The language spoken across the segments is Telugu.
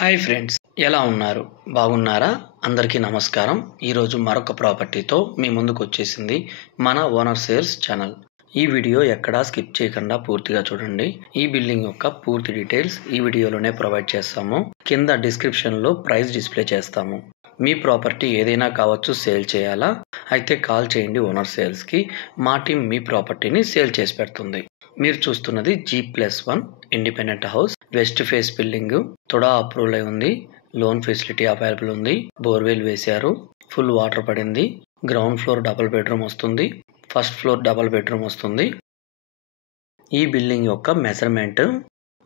హాయ్ ఫ్రెండ్స్, ఎలా ఉన్నారు? బాగున్నారా? అందరికీ నమస్కారం. ఈరోజు మరొక ప్రాపర్టీతో మీ ముందుకు వచ్చేసింది మన ఓనర్ సేల్స్ ఛానల్. ఈ వీడియో ఎక్కడా స్కిప్ చేయకుండా పూర్తిగా చూడండి. ఈ బిల్డింగ్ యొక్క పూర్తి డీటెయిల్స్ ఈ వీడియోలోనే ప్రొవైడ్ చేస్తాము. కింద డిస్క్రిప్షన్లో ప్రైస్ డిస్ప్లే చేస్తాము. మీ ప్రాపర్టీ ఏదైనా కావచ్చు, సేల్ చేయాలా? అయితే కాల్ చేయండి ఓనర్ సేల్స్కి. మా టీం మీ ప్రాపర్టీని సేల్ చేసి పెడుతుంది. మీరు చూస్తున్నది G+1 independent house, west face building, TUDA approval అయి ఉంది, లోన్ ఫెసిలిటీ అవైలబుల్ ఉంది, బోర్వెల్ వేశారు, ఫుల్ వాటర్ పడింది, గ్రౌండ్ ఫ్లోర్ డబుల్ బెడ్రూమ్ వస్తుంది, ఫస్ట్ ఫ్లోర్ డబుల్ బెడ్రూమ్ వస్తుంది. ఈ బిల్డింగ్ యొక్క మెజర్మెంట్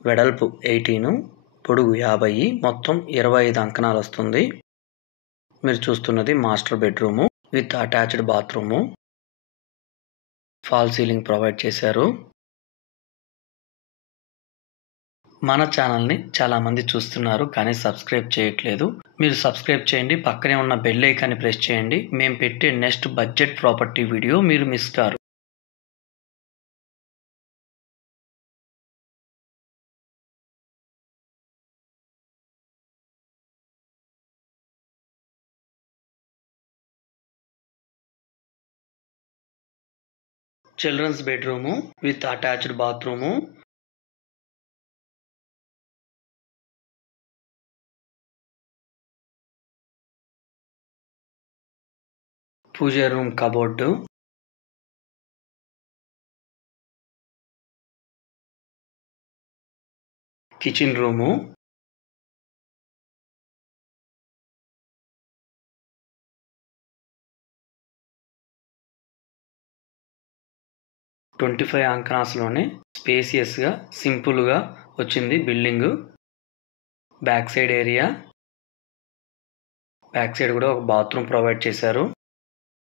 వెడల్పు 18, పొడుగు 50, మొత్తం 25 అంకణాలు వస్తుంది. మీరు చూస్తున్నది master bedroom with attached bathroom, fall ceiling provide చేశారు. మన ఛానల్ని చాలామంది చూస్తున్నారు కానీ సబ్స్క్రైబ్ చేయట్లేదు. మీరు సబ్స్క్రైబ్ చేయండి, పక్కనే ఉన్న బెల్ ఐకాన్ని ప్రెస్ చేయండి. మేము పెట్టే నెక్స్ట్ బడ్జెట్ ప్రాపర్టీ వీడియో మీరు మిస్ కారు. Children's bedroom with attached bathroom, puja room cupboard, kitchen room, twenty 25 అంకణాస్లోనే స్పేసియస్గా సింపుల్గా వచ్చింది building. Back side area, back side కూడా ఒక బాత్రూమ్ ప్రొవైడ్ చేశారు.